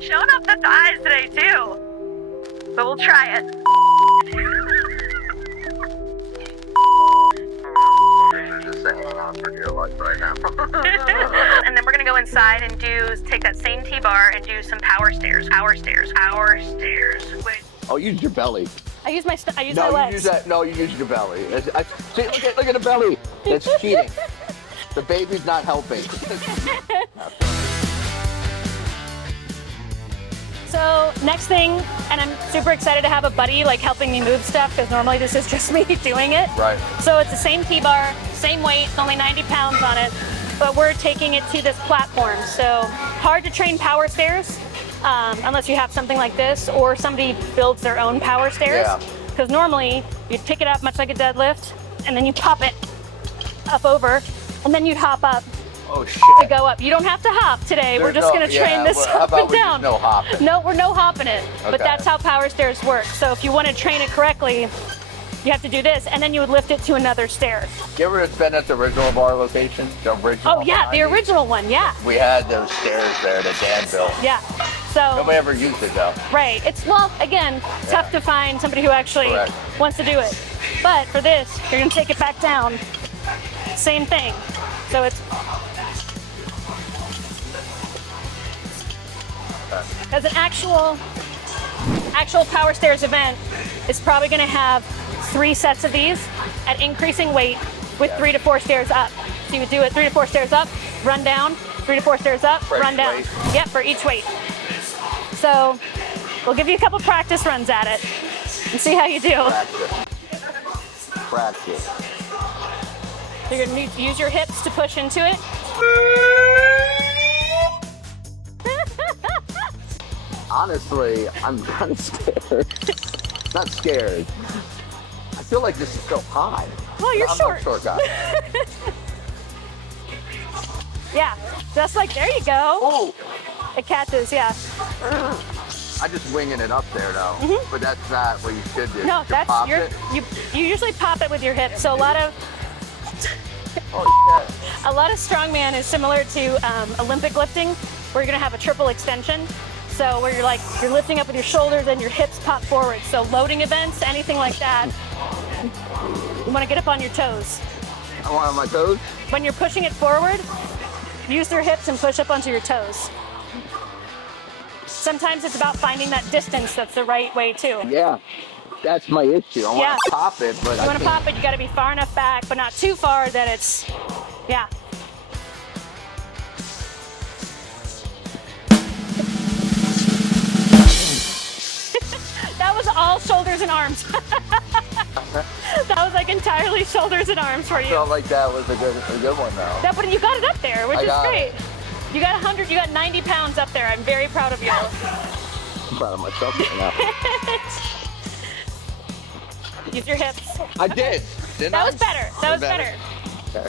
Showing up the thighs today too. But we'll try it. Just saying out for dear life right now. And then we're gonna go inside and take that same T-bar and do some power stairs. Power stairs. Wait. Oh, use your belly. I use my legs. No, you use your belly. See, look at the belly. That's cheating. The baby's not helping. So next thing, and I'm super excited to have a buddy like helping me move stuff because normally this is just me doing it. Right. So it's the same T-bar, same weight, it's only 90 pounds on it, but we're taking it to this platform. So hard to train power stairs unless you have something like this or somebody builds their own power stairs. Because normally you'd pick it up much like a deadlift and then you pop it up over and then you'd hop up. Oh shit. To go up. You don't have to hop today. We're just going to train this up and down. No hopping? No, we're no hopping it. Okay. But that's how power stairs work. So if you want to train it correctly, you have to do this, and then you would lift it to another stair. You ever been at the original bar location? The original? Oh yeah, the original one, yeah. We had those stairs there that Dan built. Yeah. So nobody ever used it though. Right. It's, well, again, tough to find somebody who actually wants to do it. But for this, you're going to take it back down. Same thing. So it's because an actual power stairs event is probably going to have 3 sets of these at increasing weight with 3 to 4 stairs up. So you would do it 3 to 4 stairs up, run down, 3 to 4 stairs up, run down. Weight. Yep, for each weight. So we'll give you a couple practice runs at it and see how you do. Practice. So you're going to need to use your hips to push into it. Honestly, I'm kind of scared. Not scared. I feel like this is so high. Well, you're short. I'm a short guy. Yeah, just like, there you go. Oh! It catches, yeah. I'm just winging it up there though. But that's not what you should do. No, that's you usually pop it with your hips. So a lot of strongman is similar to Olympic lifting, where you're gonna have a triple extension. So where you're lifting up with your shoulders and your hips pop forward. So loading events, anything like that, you want to get up on your toes. I want on my toes? When you're pushing it forward, use your hips and push up onto your toes. Sometimes it's about finding that distance that's the right way too. Yeah, that's my issue. I want to pop it, but you want to pop it, you got to be far enough back, but not too far that it's, yeah. That was all shoulders and arms. That was like entirely shoulders and arms for you. I felt like that was a good one though. But you got it up there, which is great. You got 100, you got 90 pounds up there. I'm very proud of you. I'm proud of myself right now. Use your hips. I did. Didn't I? That was better. That was better. Okay.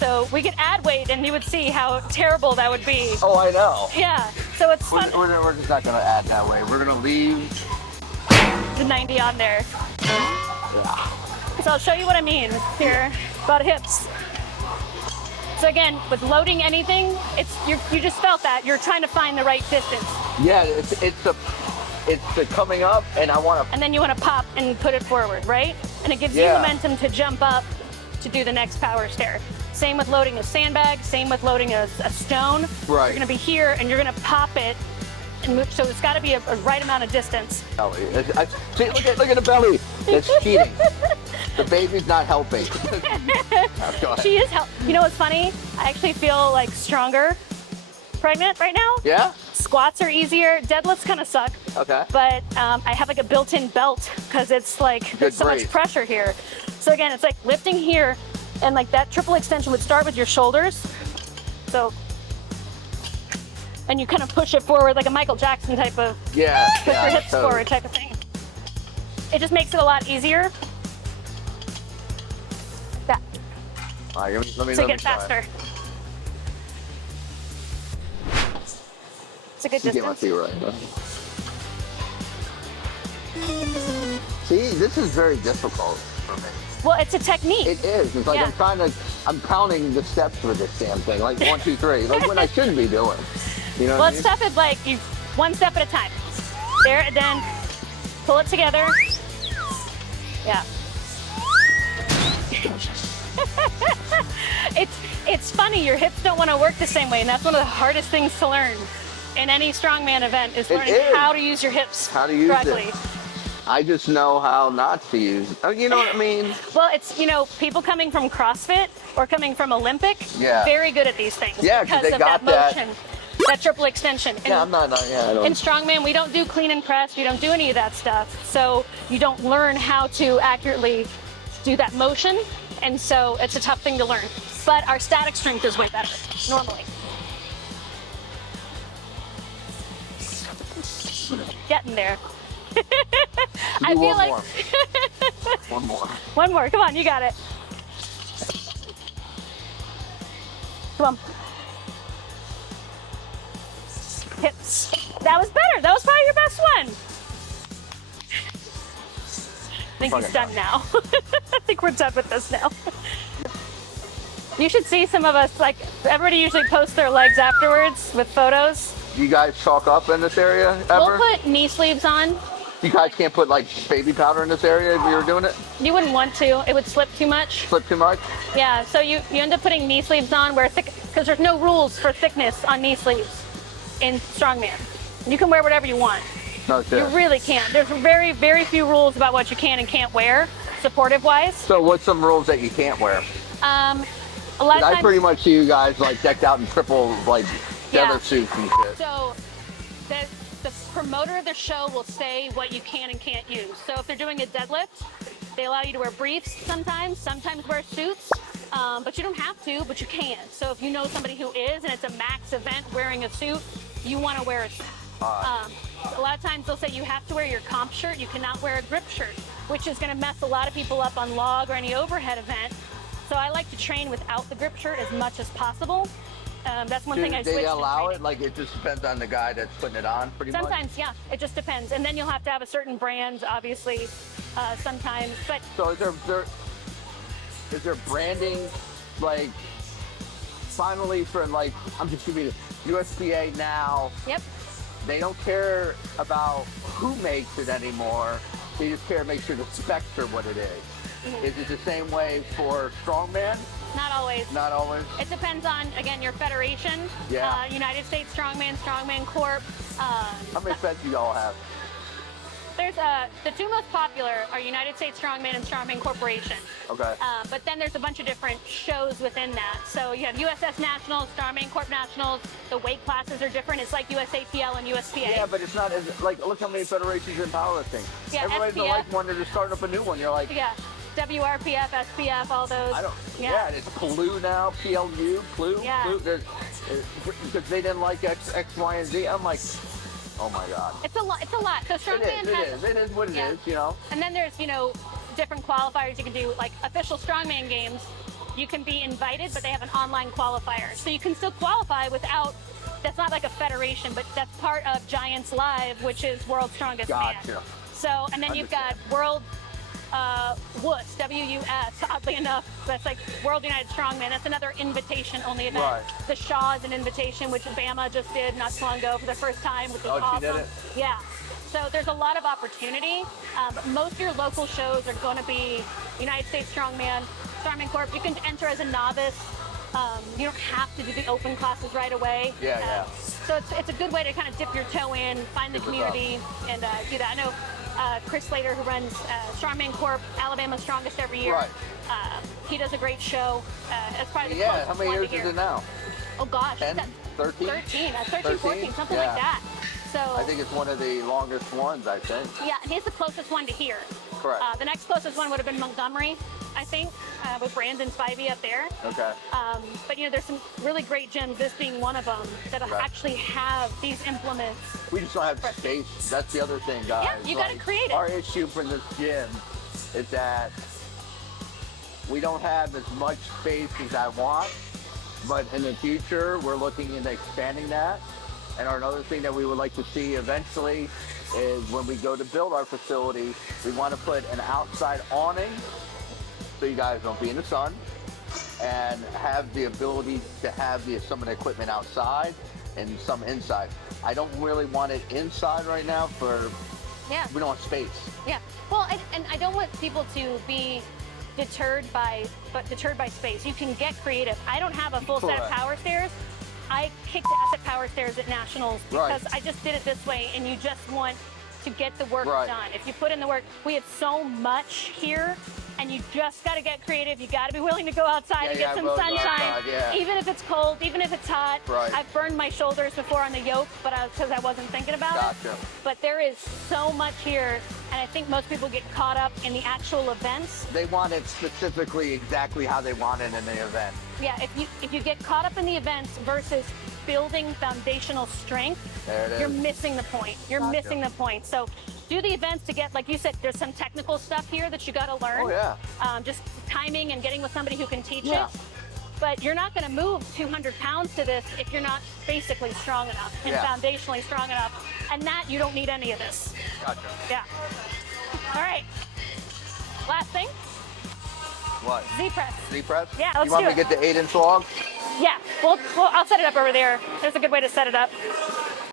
So we could add weight and you would see how terrible that would be. Oh, I know. Yeah, so it's fun. We're just not gonna add that way. We're gonna leave the 90 on there. Yeah. So I'll show you what I mean here about hips. So again, with loading anything, you just felt that you're trying to find the right distance. Yeah, it's the coming up, and I want to. And then you want to pop and put it forward, right? And it gives you momentum to jump up to do the next power stair. Same with loading a sandbag. Same with loading a stone. Right. You're going to be here, and you're going to pop it and move. So it's got to be a right amount of distance. See, look at the belly. That's cheating. The baby's not helping. She is You know what's funny? I actually feel like stronger pregnant right now. Yeah? Squats are easier. Deadlifts kind of suck. Okay. But I have like a built-in belt because it's like there's so much pressure here. So again, it's like lifting here, and like that triple extension would start with your shoulders. So, and you kind of push it forward like a Michael Jackson type of push your hips forward type of thing. It just makes it a lot easier. That. All right, let me get faster. It's a good distance. Get my feet right. Huh? See, this is very difficult. for me. Well, it's a technique. It is. It's like Yeah. I'm counting the steps for this damn thing. Like 1, 2, 3. Like when I shouldn't be doing. You know Well, what I it's mean? tough. It's like you one step at a time. There, and then pull it together. Yeah. It's funny. Your hips don't want to work the same way, and that's one of the hardest things to learn in any strongman event is learning how to use your hips How to use correctly. it. I just know how not to use it. Oh, you know what I mean? Well, it's, people coming from CrossFit or coming from Olympic, very good at these things Yeah, 'cause because they of got that motion, that triple extension. Yeah, I'm not. Yeah, I don't. In strongman, we don't do clean and press. We don't do any of that stuff. So you don't learn how to accurately do that motion, and so it's a tough thing to learn. But our static strength is way better normally. Getting there. I feel like One more. one more. Come on, you got it. Come on. Hips. That was better. That was probably your best one. I think he's done now. I think we're done with this now. You should see some of us, like, everybody usually posts their legs afterwards with photos. You guys chalk up in this area ever? We'll put knee sleeves on. You guys can't put like baby powder in this area if you were doing it? You wouldn't want to. It would slip too much. Slip too much? Yeah, so you end up putting knee sleeves on where thick, because there's no rules for thickness on knee sleeves in strongman. You can wear whatever you want. No shit. You really can't. There's very, very few rules about what you can and can't wear, supportive-wise. So what's some rules that you can't wear? A lot of times, I pretty much see you guys like decked out in triple like leather suits and shit. So the promoter of the show will say what you can and can't use. So if they're doing a deadlift, they allow you to wear briefs sometimes wear suits, but you don't have to, but you can. So if you know somebody who is, and it's a max event wearing a suit, you want to wear a suit. A lot of times they'll say you have to wear your comp shirt, you cannot wear a grip shirt, which is going to mess a lot of people up on log or any overhead event. So I like to train without the grip shirt as much as possible. That's one thing I switched. Do they to allow training. it? Like it just depends on the guy that's putting it on, pretty much. Sometimes, yeah, it just depends, and then you'll have to have a certain brand, obviously, sometimes. But so is there branding, like finally for like I'm just gonna be USPA now? Yep. They don't care about who makes it anymore. They just care to make sure the specs are what it is. Mm-hmm. Is it the same way for strongman? Not always. Not always. It depends on, again, your federation. Yeah. United States Strongman, Strongman Corp. How many feds do y'all have? There's the two most popular are United States Strongman and Strongman Corporation. Okay. But then there's a bunch of different shows within that. So you have USS Nationals, Strongman Corp Nationals. The weight classes are different. It's like USAPL and USPA. Yeah, but it's not as like look how many federations in powerlifting. Yeah, everybody's SPF. like one. They're just starting up a new one. You're like. Yeah. WRPF, SPF, all those. I don't. Yeah, and it's PLU now. PLU, PLU, Yeah. PLU. Because they didn't like X, Y, and Z. I'm like, oh my god. It's a lot. It's a lot. So Strongman has. It is what it is. You know. And then there's, different qualifiers you can do, like official strongman games. You can be invited, but they have an online qualifier. So you can still qualify without, that's not like a federation, but that's part of Giants Live, which is World's Strongest Man. Gotcha. So, and then you've got World WUS, W-U-S, oddly enough, that's like World United Strongman. That's another invitation-only event. Right. The Shaw is an invitation, which Bama just did not too long ago for the first time, which was awesome. She did it? Yeah. So there's a lot of opportunity. Most of your local shows are going to be United States Strongman, Strongman Corp. You can enter as a novice. You don't have to do the open classes right away. Yeah. So it's a good way to kind of dip your toe in, find the community, and do that. I know Chris Slater, who runs Strongman Corp, Alabama's Strongest every year. Right. He does a great show. It's probably the Yeah. closest How many one years to is here. it now? Oh gosh, 10, 13? 13, 14, something like that. So I think it's one of the longest ones. I think. yeah, and he's the closest one to here. Correct. The next closest one would have been Montgomery, I think, with Brandon Spivey up there. Okay. But there's some really great gyms, this being one of them, that actually have these implements. We just don't have space. That's the other thing, guys. Yeah, you gotta create it. Our issue for this gym is that we don't have as much space as I want, but in the future, we're looking into expanding that. And another thing that we would like to see eventually is when we go to build our facility, we want to put an outside awning so you guys don't be in the sun, and have the ability to have some of the equipment outside and some inside. I don't really want it inside right now Yeah. we don't have space. Yeah. Well, and I don't want people to be deterred by space. You can get creative. I don't have a full set of Correct. power stairs. I kicked ass at power stairs at nationals because Right. I just did it this way, and you just want to get the work Right. done. If you put in the work, we have so much here, and you just got to get creative. You got to be willing to go outside and get some go sunshine, outside, yeah. even if it's cold, even if it's hot. Right. I've burned my shoulders before on the yoke, but because I wasn't thinking about it. Gotcha. But there is so much here, and I think most people get caught up in the actual events. They want it specifically exactly how they want it in the event. Yeah, if you get caught up in the events versus building foundational strength, There it you're is. missing the point. You're Gotcha. missing the point. So do the events to get, like you said, there's some technical stuff here that you got to learn. Oh, yeah. Just timing and getting with somebody who can teach Yeah. it. But you're not going to move 200 pounds to this if you're not basically strong enough and Yeah. foundationally strong enough. And that, you don't need any of this. Gotcha. Yeah. All right. Last thing, What? Z-press. Z-press? Yeah, let's You want do me to it. get the 8-inch log? Yeah, well, I'll set it up over there. There's a good way to set it up.